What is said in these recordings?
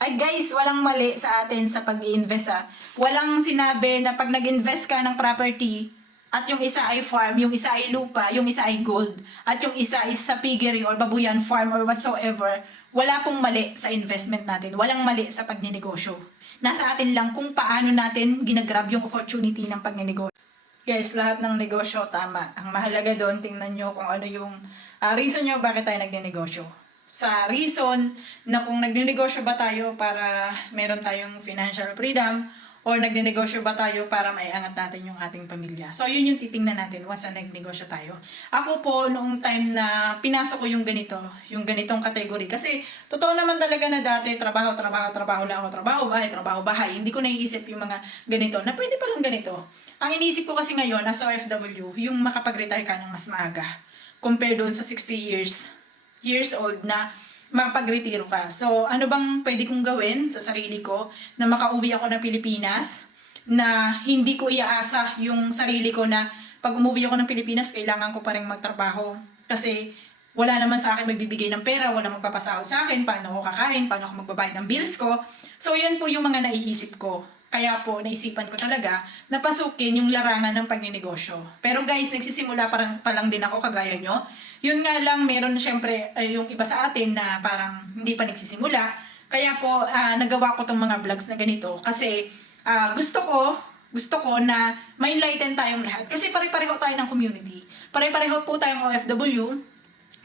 Ay guys, walang mali sa atin sa pag-i-invest Walang sinabi na pag nag-invest ka ng property at yung isa ay farm, yung isa ay lupa, yung isa ay gold, at yung isa is sa piggery or babuyan farm or whatsoever, wala pong mali sa investment natin. Walang mali sa pagninegosyo. Nasa atin lang kung paano natin ginagrab yung opportunity ng pagninegosyo. Guys, lahat ng negosyo tama. Ang mahalaga doon, tingnan nyo kung ano yung reason nyo bakit tayo nagnenegosyo. Sa reason na kung nagnenegosyo ba tayo para meron tayong financial freedom or nagnenegosyo ba tayo para maiangat natin yung ating pamilya. So, yun yung titingnan natin once na nagnegosyo tayo. Ako po, noong time na pinasok ko yung ganitong category. Kasi, totoo naman talaga na dati, trabaho lang ako, trabaho, bahay. Hindi ko naiisip yung mga ganito, na pwede palang ganito. Ang iniisip ko kasi ngayon, as OFW, yung makapag-retire ka ng mas maaga. Compare doon sa 60 years old na mapag-retiro ka. So, ano bang pwede kong gawin sa sarili ko na makauwi ako ng Pilipinas na hindi ko iaasa yung sarili ko na pag umuwi ako ng Pilipinas, kailangan ko pa rin magtrabaho. Kasi wala naman sa akin magbibigay ng pera, wala magpapasahod sa akin, paano ako kakain, paano ako magbabayad ng bills ko. So, yan po yung mga naiisip ko. Kaya po, naisipan ko talaga na pasukin yung larangan ng pagninegosyo. Pero guys, nagsisimula pa lang din ako kagaya nyo. Yun nga lang, meron syempre yung iba sa atin na parang hindi pa nagsisimula. Kaya po, nagawa ko tong mga vlogs na ganito. Kasi gusto ko na may enlighten tayong lahat. Kasi pare-pareho tayo ng community. Pare-pareho po tayong OFW.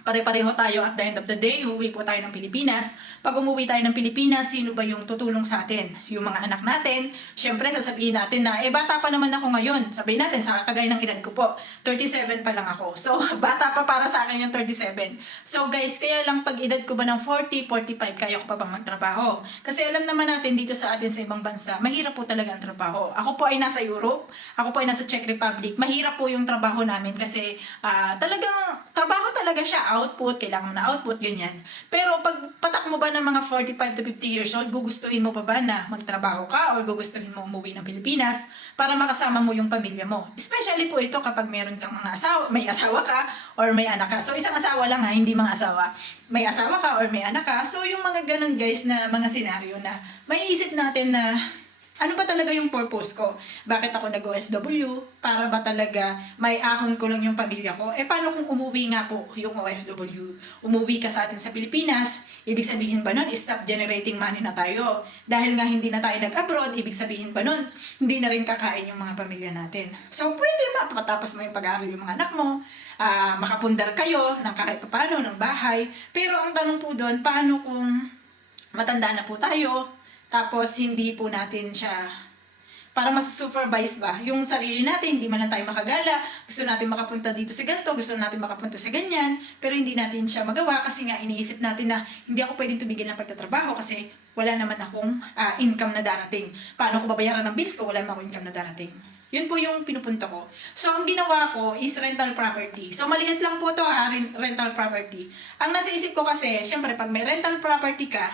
Pare-pareho tayo at the end of the day, uuwi po tayo ng Pilipinas. Pag umuwi tayo ng Pilipinas, sino ba yung tutulong sa atin? Yung mga anak natin. Siyempre, sasabihin natin na, bata pa naman ako ngayon. Sabihin natin, sa kagaya ng edad ko po, 37 pa lang ako. So, bata pa para sa akin yung 37. So, guys, kaya lang pag edad ko ba ng 40, 45, kaya ko pa bang magtrabaho? Kasi alam naman natin dito sa atin sa ibang bansa, mahirap po talaga ang trabaho. Ako po ay nasa Europe, ako po ay nasa Czech Republic. Mahirap po yung trabaho namin kasi talagang trabaho talaga siya, output, kailangan mo na output, ganyan. Pero pag patak mo ba ng mga 45 to 50 years old, gugustuhin mo pa ba na magtrabaho ka or gugustuhin mo umuwi ng Pilipinas para makasama mo yung pamilya mo? Especially po ito kapag meron kang mga asawa, may asawa ka or may anak ka. So isang asawa lang hindi mga asawa. May asawa ka or may anak ka. So yung mga ganun guys na mga senaryo na may isip natin na ano ba talaga yung purpose ko? Bakit ako nag-OFW? Para ba talaga may ahon ko lang yung pamilya ko? Paano kung umuwi nga po yung OFW? Umuwi ka sa atin sa Pilipinas, ibig sabihin ba nun, stop generating money na tayo? Dahil nga hindi na tayo nag-abroad, ibig sabihin ba nun, hindi na rin kakain yung mga pamilya natin. So, pwede mapatapos mo yung pag-aaral yung mga anak mo, makapundar kayo ng kahit paano ng bahay. Pero ang tanong po doon, paano kung matanda na po tayo, tapos hindi po natin siya para mas-supervise ba yung sarili natin, hindi man lang tayo makagala, gusto natin makapunta dito sa ganito, gusto natin makapunta sa ganyan, pero hindi natin siya magawa kasi nga iniisip natin na hindi ako pwedeng tumigil ng pagtatrabaho kasi wala naman akong income na darating. Paano ko babayaran ng bills ko? Wala naman akong income na darating. Yun po yung pinupunta ko. So, ang ginawa ko is rental property. So, maliit lang po to rental property. Ang nasa isip ko kasi, syempre, pag may rental property ka,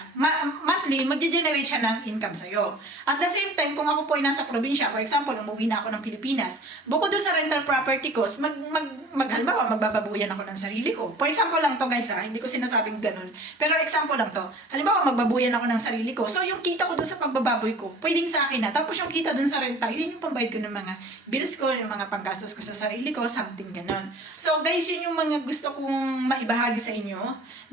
monthly, mag-generate siya ng income sa'yo. At the same time, kung ako po ay nasa probinsya, for example, umuwi na ako ng Pilipinas, bukod doon sa rental property ko, halimbawa, magbababuyan ako ng sarili ko. For example lang to guys, hindi ko sinasabing ganun. Pero example lang to. Halimbawa, magbabuyan ako ng sarili ko. So, yung kita ko doon sa pagbababoy ko, pwedeng sa akin na. Tapos yung kita doon sa renta, yun yung pambayad ko ng mga bills ko, yung mga panggastos ko sa sarili ko, something ganon. So guys, yun yung mga gusto kong maibahagi sa inyo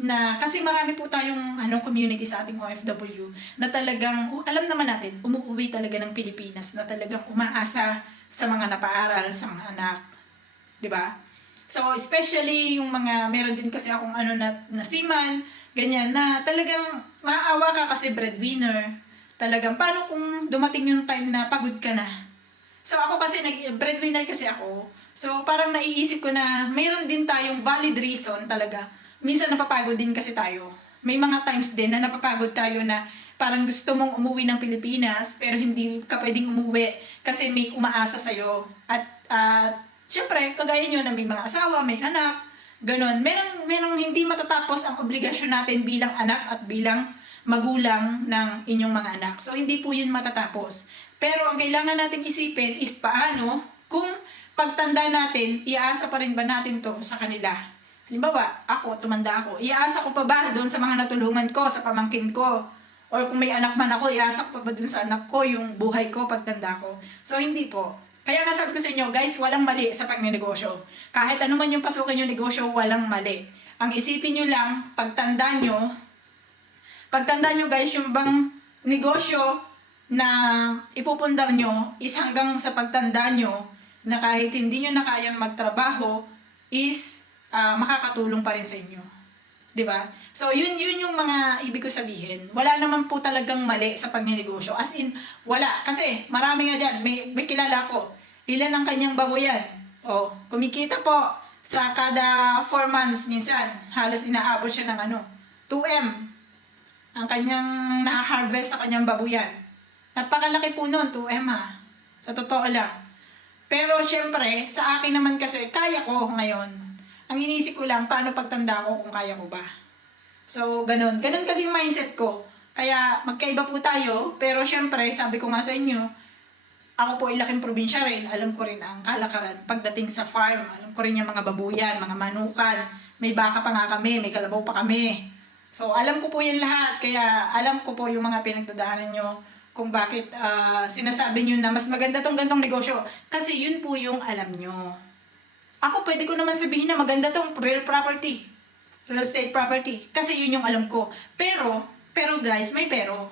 na kasi marami po tayong community sa ating OFW na talagang, alam naman natin, umuwi talaga ng Pilipinas na talagang umaasa sa mga napaaral, sa mga anak. 'Di ba? So especially yung mga, meron din kasi akong na seaman, ganyan, na talagang maawa ka kasi breadwinner. Talagang, paano kung dumating yung time na pagod ka na? So ako kasi, breadwinner kasi ako. So parang naiisip ko na mayroon din tayong valid reason talaga. Minsan napapagod din kasi tayo. May mga times din na napapagod tayo na parang gusto mong umuwi ng Pilipinas pero hindi ka pwedeng umuwi kasi may umaasa sa'yo. At syempre, kagaya nyo na may mga asawa, may anak, ganon. Merong hindi matatapos ang obligasyon natin bilang anak at bilang magulang ng inyong mga anak. So hindi po yun matatapos. Pero ang kailangan nating isipin is paano kung pagtanda natin, iaasa pa rin ba natin to sa kanila? Halimbawa, tumanda ako, iaasa ko pa ba doon sa mga natulungan ko, sa pamangkin ko? Or kung may anak man ako, iasak pa ba dun sa anak ko yung buhay ko pagtanda ko? So, hindi po. Kaya nga sabi ko sa inyo, guys, walang mali sa pagnenegosyo. Kahit ano man yung pasukin yung negosyo, walang mali. Ang isipin nyo lang, pagtanda nyo guys, yung bang negosyo na ipupundar nyo is hanggang sa pagtanda nyo na kahit hindi nyo na kayang magtrabaho is makakatulong pa rin sa inyo. 'Di ba? So, yun yung mga ibig ko sabihin. Wala naman po talagang mali sa pagnenegosyo. As in, wala. Kasi, marami nga dyan. May kilala ko. Ilan ang kanyang baboyan? O, kumikita po sa kada 4 months minsan. Halos inaabot siya ng 2M. Ang kanyang na-harvest sa kanyang baboyan. Napakalaki po nun, 2M ha. Sa totoo lang. Pero, syempre, sa akin naman kasi, kaya ko ngayon. Ang iniisip ko lang, paano pagtanda ko kung kaya ko ba? So, ganun. Ganun kasi yung mindset ko. Kaya, magkaiba po tayo. Pero, syempre, sabi ko nga sa inyo, ako po ay laking probinsya rin. Alam ko rin ang kalakaran pagdating sa farm. Alam ko rin yung mga babuyan, mga manukan. May baka pa nga kami, may kalabaw pa kami. So, alam ko po yan lahat. Kaya, alam ko po yung mga pinagdadaanan nyo kung bakit sinasabi nyo na mas maganda tong gantong negosyo. Kasi yun po yung alam nyo. Ako, pwede ko naman sabihin na maganda tong real estate property. Kasi yun yung alam ko. Pero guys, may pero.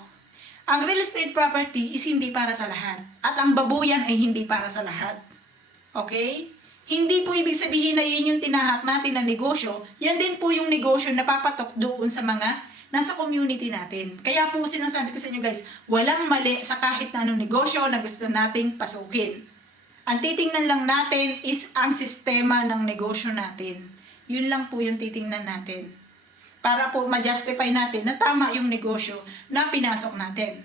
Ang real estate property is hindi para sa lahat. At ang babuyan ay hindi para sa lahat. Okay? Hindi po ibig sabihin na yun yung tinahak natin na negosyo. Yan din po yung negosyo na papatok doon sa mga nasa community natin. Kaya po sinasabi ko sa inyo guys, walang mali sa kahit na anong negosyo na gusto nating pasukin. Ang titingnan lang natin is ang sistema ng negosyo natin. Yun lang po yung titingnan natin. Para po ma-justify natin na tama yung negosyo na pinasok natin.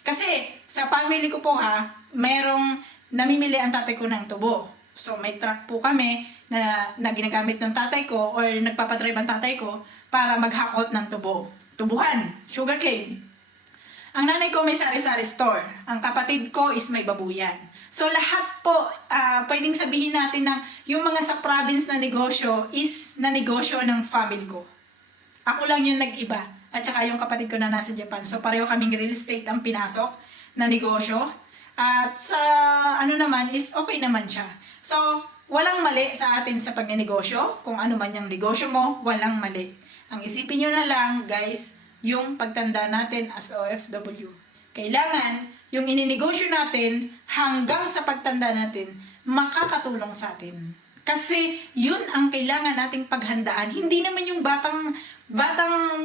Kasi sa family ko po merong namimili ang tatay ko ng tubo. So may truck po kami na ginagamit ng tatay ko or nagpapadrive ang tatay ko para maghakot ng tubo. Tubuhan, sugarcane. Ang nanay ko may sari-sari store. Ang kapatid ko is may babuyan. So lahat po, pwedeng sabihin natin na yung mga sa province na negosyo is na negosyo ng family ko. Ako lang yung nag-iba. At saka yung kapatid ko na nasa Japan. So pareho kaming real estate ang pinasok na negosyo. At sa naman is okay naman siya. So walang mali sa atin sa pagnenegosyo. Kung ano man yung negosyo mo, walang mali. Ang isipin nyo na lang guys, yung pagtanda natin as OFW. Kailangan yung ininegosyo natin hanggang sa pagtanda natin makakatulong sa atin. Kasi yun ang kailangan nating paghandaan. Hindi naman yung batang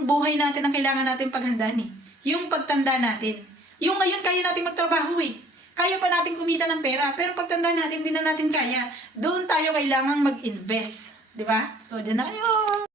buhay natin ang kailangan nating paghandaan Yung pagtanda natin. Yung ngayon kaya nating magtrabaho Kaya pa natin kumita ng pera. Pero pagtanda natin, hindi na natin kaya. Doon tayo kailangang mag-invest. Di ba? So, dyan na kayo.